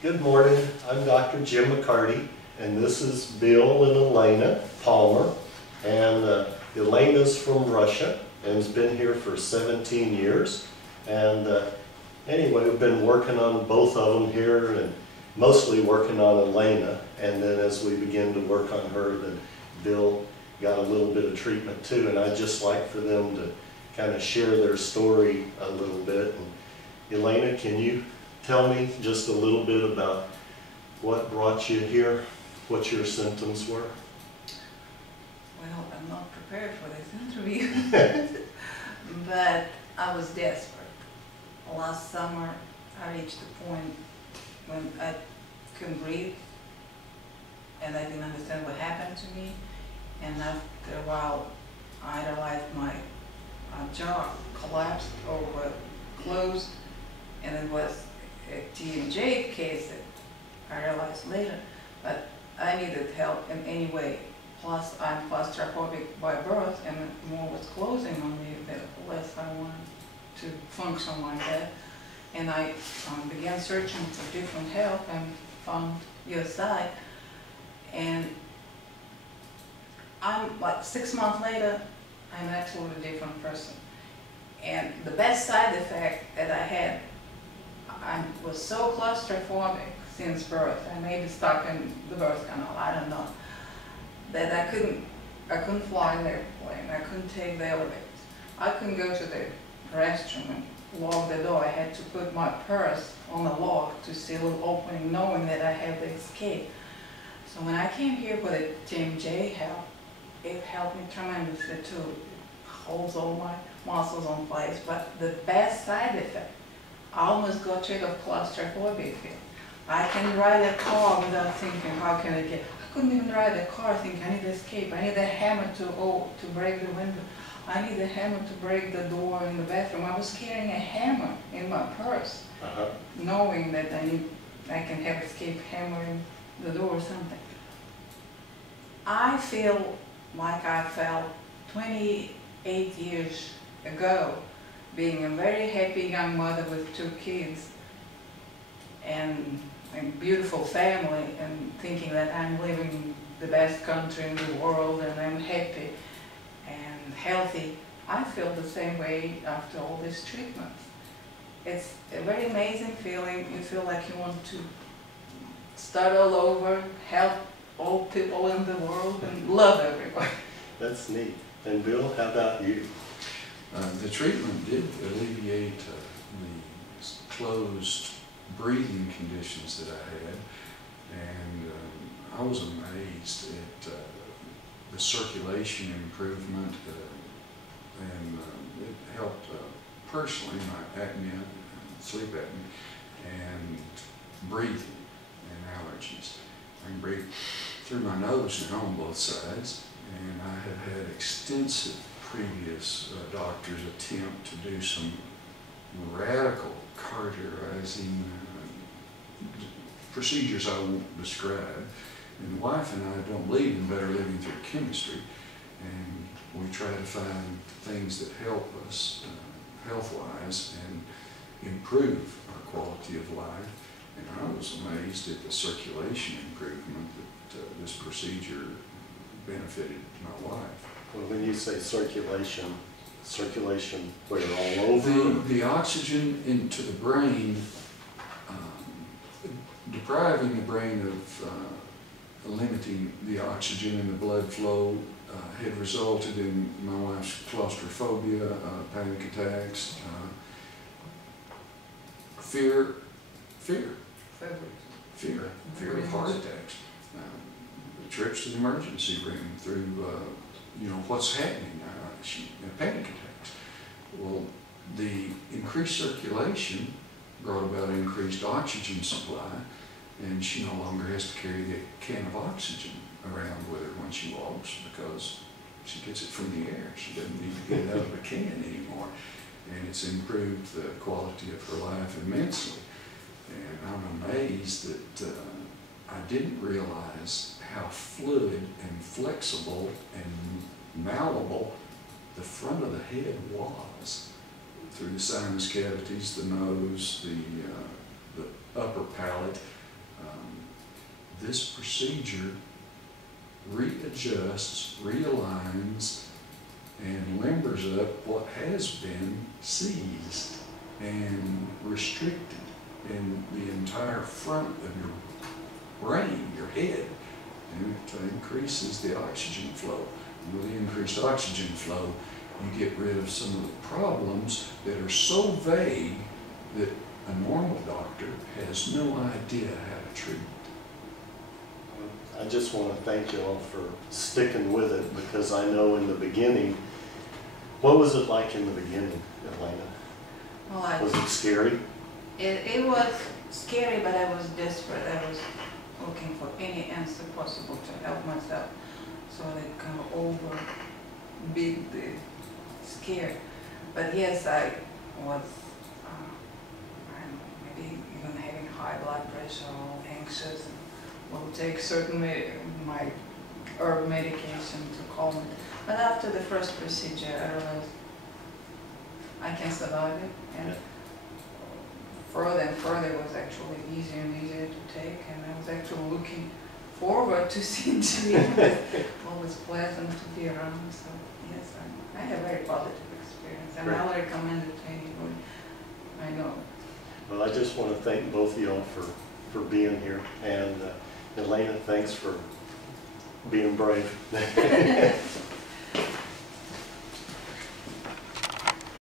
Good morning. I'm Dr. Jim McCarty, and this is Bill and Elena Palmer. And Elena's from Russia and has been here for 17 years. And anyway, we've been working on both of them here and mostly working on Elena. And then as we begin to work on her, then Bill got a little bit of treatment too. And I'd just like for them to kind of share their story a little bit. And Elena, can you tell me just a little bit about what brought you here, what your symptoms were? Well, I'm not prepared for this interview, but I was desperate. Last summer, I reached a point when I couldn't breathe, and I didn't understand what happened to me. And after a while, I realized my jaw collapsed or closed, and it was a TMJ case that I realized later, but I needed help in any way. Plus, I'm claustrophobic by birth, and the more was closing on me, the less I wanted to function like that. And I began searching for different help and found your site. And I'm like 6 months later, I'm actually a different person. And the best side effect that I had, I was so claustrophobic since birth. I may be stuck in the birth canal, I don't know, that I couldn't fly the airplane, I couldn't take the elevators. I couldn't go to the restroom and lock the door. I had to put my purse on a lock to seal the opening, knowing that I had to escape. So when I came here for the TMJ help, it helped me tremendously too. It holds all my muscles in place. But the best side effect, I almost got rid of claustrophobia. I can ride a car without thinking, how can I get? I couldn't even ride a car thinking, I need to escape. I need a hammer to break the window. I need a hammer to break the door in the bathroom. I was carrying a hammer in my purse, knowing that I can have escape hammering the door or something. I feel like I felt 28 years ago, being a very happy young mother with 2 kids and a beautiful family, and thinking that I'm living in the best country in the world and I'm happy and healthy. I feel the same way after all these treatments. It's a very amazing feeling. You feel like you want to start all over, help all people in the world, and love everybody. That's neat. And Bill, how about you? The treatment did alleviate the closed breathing conditions that I had, and I was amazed at the circulation improvement, and it helped personally my apnea, sleep apnea, and breathing and allergies. I can breathe through my nose now on both sides, and I have had extensive previous doctors attempt to do some radical cauterizing procedures I won't describe. And the wife and I don't believe in better living through chemistry, and we try to find things that help us health-wise and improve our quality of life. And I was amazed at the circulation improvement that this procedure benefited my wife. Well, when you say circulation where all over? The oxygen into the brain, depriving the brain of limiting the oxygen in the blood flow had resulted in my wife's claustrophobia, panic attacks, fear of heart attacks, trips to the emergency room through, what's happening, panic attacks. Well, the increased circulation brought about increased oxygen supply, and she no longer has to carry the can of oxygen around with her when she walks, because she gets it from the air. She doesn't need to get it out of a can anymore. And it's improved the quality of her life immensely. And I'm amazed that I didn't realize how fluid and flexible and malleable the front of the head was, through the sinus cavities, the nose, the upper palate. This procedure readjusts, realigns, and limbers up what has been seized and restricted in the entire front of your brain, your head, and it increases the oxygen flow. And with the increased oxygen flow, you get rid of some of the problems that are so vague that a normal doctor has no idea how to treat. I just want to thank you all for sticking with it, because I know in the beginning, what was it like in the beginning, Elena? Well, Was it scary? it was scary, but I was desperate. I was looking for any answer possible to help myself, so I kind of overbeat the scare. But yes, I was, I don't know, maybe even having high blood pressure or anxious, and will take certain my herb medication to calm it. But after the first procedure, I realized I can survive it, and further and further it was actually easier and easier to take, and I was actually looking forward to seeing treatment. It was pleasant to be around, so yes, I had a very positive experience, and Great. I'll recommend it to anybody I know. Well, I just want to thank both of y'all for being here, and Elena, thanks for being brave.